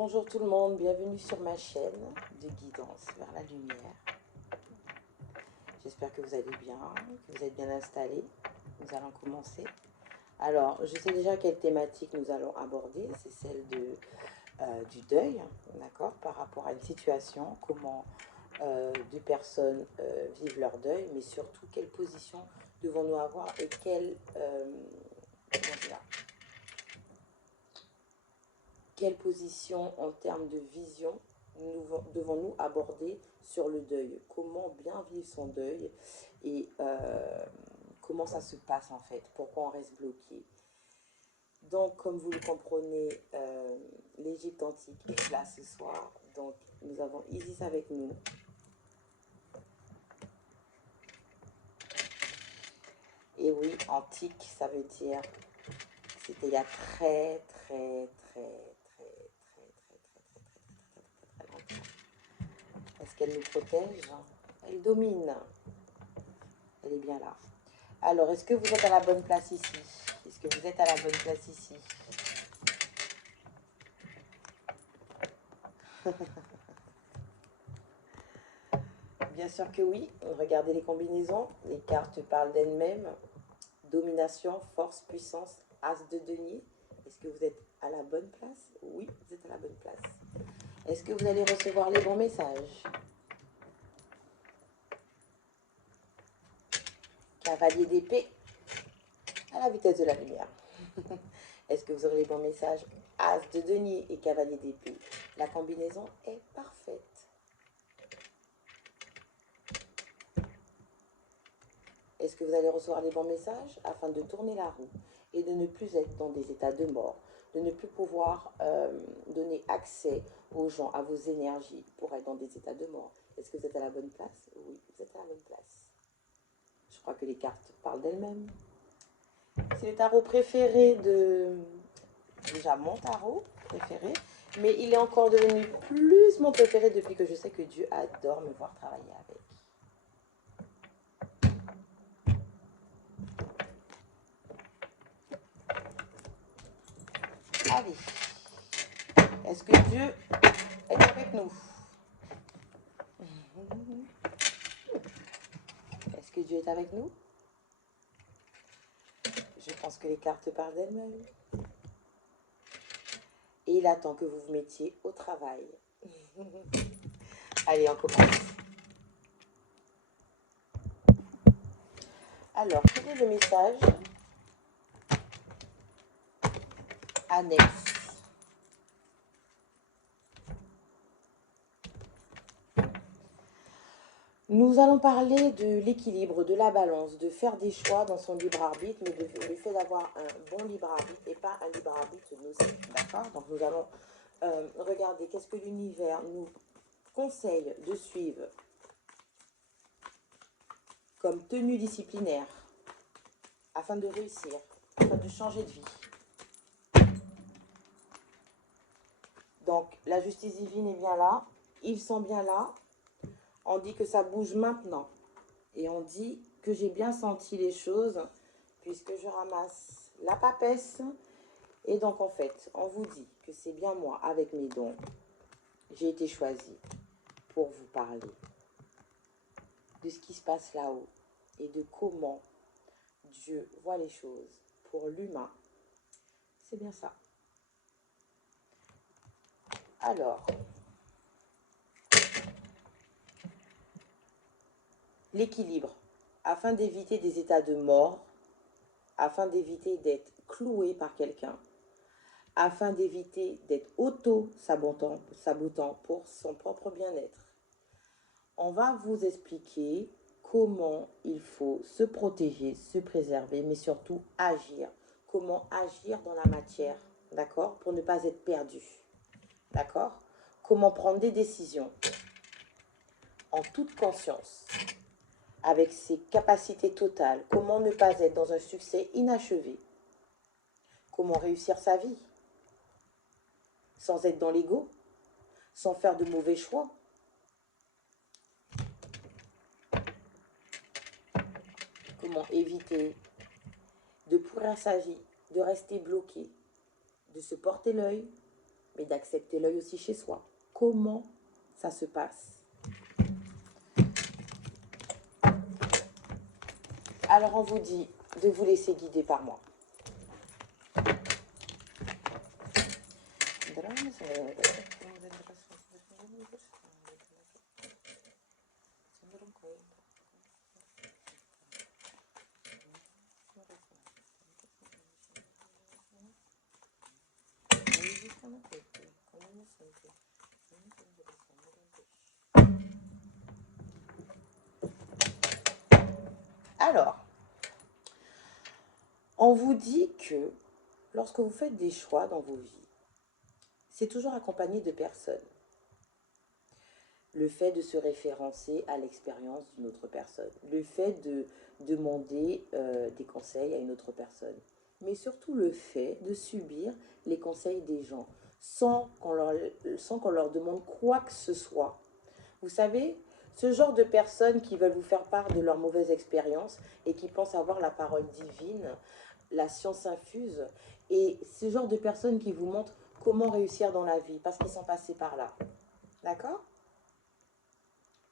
Bonjour tout le monde, bienvenue sur ma chaîne de guidance vers la lumière. J'espère que vous allez bien, que vous êtes bien installés. Nous allons commencer. Alors, je sais déjà quelle thématique nous allons aborder, c'est celle du deuil, d'accord, par rapport à une situation, comment deux personnes vivent leur deuil, mais surtout quelle position devons-nous avoir et quelle position en termes de vision devons-nous aborder sur le deuil? Comment bien vivre son deuil et comment ça se passe en fait? Pourquoi on reste bloqué? Donc, comme vous le comprenez, l'Égypte antique est là ce soir. Donc, nous avons Isis avec nous. Et oui, antique, ça veut dire c'était il y a très longtemps. Est-ce qu'elle nous protège? Elle domine. Elle est bien là. Alors, est-ce que vous êtes à la bonne place ici? Est-ce que vous êtes à la bonne place ici? Bien sûr que oui. Regardez les combinaisons. Les cartes parlent d'elles-mêmes. Domination, force, puissance, as de denier. Est-ce que vous êtes à la bonne place? Oui, vous êtes à la bonne place. Est-ce que vous allez recevoir les bons messages? Cavalier d'épée à la vitesse de la lumière. Est-ce que vous aurez les bons messages? As de denier et cavalier d'épée. La combinaison est parfaite. Est-ce que vous allez recevoir les bons messages afin de tourner la roue et de ne plus être dans des états de mort, de ne plus pouvoir donner accès aux gens, à vos énergies pour être dans des états de mort? Est-ce que vous êtes à la bonne place? Oui, vous êtes à la bonne place. Je crois que les cartes parlent d'elles-mêmes. C'est le tarot préféré déjà mon tarot préféré, mais il est encore devenu plus mon préféré depuis que je sais que Dieu adore me voir travailler avec. Allez, est-ce que Dieu est avec nous? Est-ce que Dieu est avec nous? Je pense que les cartes parlent d'elles-mêmes. Et il attend que vous vous mettiez au travail. Allez, on commence. Alors, quel est le message annexe? Nous allons parler de l'équilibre, de la balance, de faire des choix dans son libre arbitre, mais le fait d'avoir un bon libre arbitre et pas un libre arbitre nocif, d'accord? Donc nous allons regarder qu'est-ce que l'univers nous conseille de suivre comme tenue disciplinaire afin de réussir, afin de changer de vie. Donc la justice divine est bien là, ils sont bien là. On dit que ça bouge maintenant. Et on dit que j'ai bien senti les choses puisque je ramasse la papesse. Et donc, en fait, on vous dit que c'est bien moi, avec mes dons, j'ai été choisie pour vous parler de ce qui se passe là-haut et de comment Dieu voit les choses pour l'humain. C'est bien ça. Alors, l'équilibre, afin d'éviter des états de mort, afin d'éviter d'être cloué par quelqu'un, afin d'éviter d'être auto-sabotant pour son propre bien-être. On va vous expliquer comment il faut se protéger, se préserver, mais surtout agir. Comment agir dans la matière, d'accord? Pour ne pas être perdu, d'accord? Comment prendre des décisions en toute conscience, avec ses capacités totales. Comment ne pas être dans un succès inachevé. Comment réussir sa vie sans être dans l'ego, sans faire de mauvais choix. Comment éviter de pourrir sa vie, de rester bloqué, de se porter l'œil, mais d'accepter l'œil aussi chez soi. Comment ça se passe? Alors on vous dit de vous laisser guider par moi. Alors, on vous dit que lorsque vous faites des choix dans vos vies, c'est toujours accompagné de personnes. Le fait de se référencer à l'expérience d'une autre personne, le fait de demander des conseils à une autre personne, mais surtout le fait de subir les conseils des gens sans qu'on leur demande quoi que ce soit. Vous savez, ce genre de personnes qui veulent vous faire part de leur mauvaise expérience et qui pensent avoir la parole divine, la science infuse, et ce genre de personnes qui vous montrent comment réussir dans la vie parce qu'ils sont passés par là. D'accord?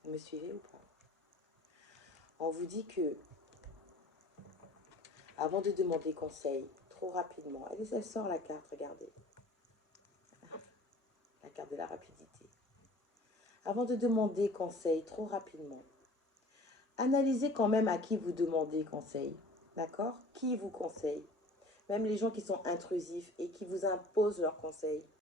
Vous me suivez ou pas? On vous dit que, avant de demander conseil, trop rapidement, elle sort la carte, regardez. La carte de la rapidité. Avant de demander conseil trop rapidement, analysez quand même à qui vous demandez conseil. D'accord? Qui vous conseille? Même les gens qui sont intrusifs et qui vous imposent leurs conseils.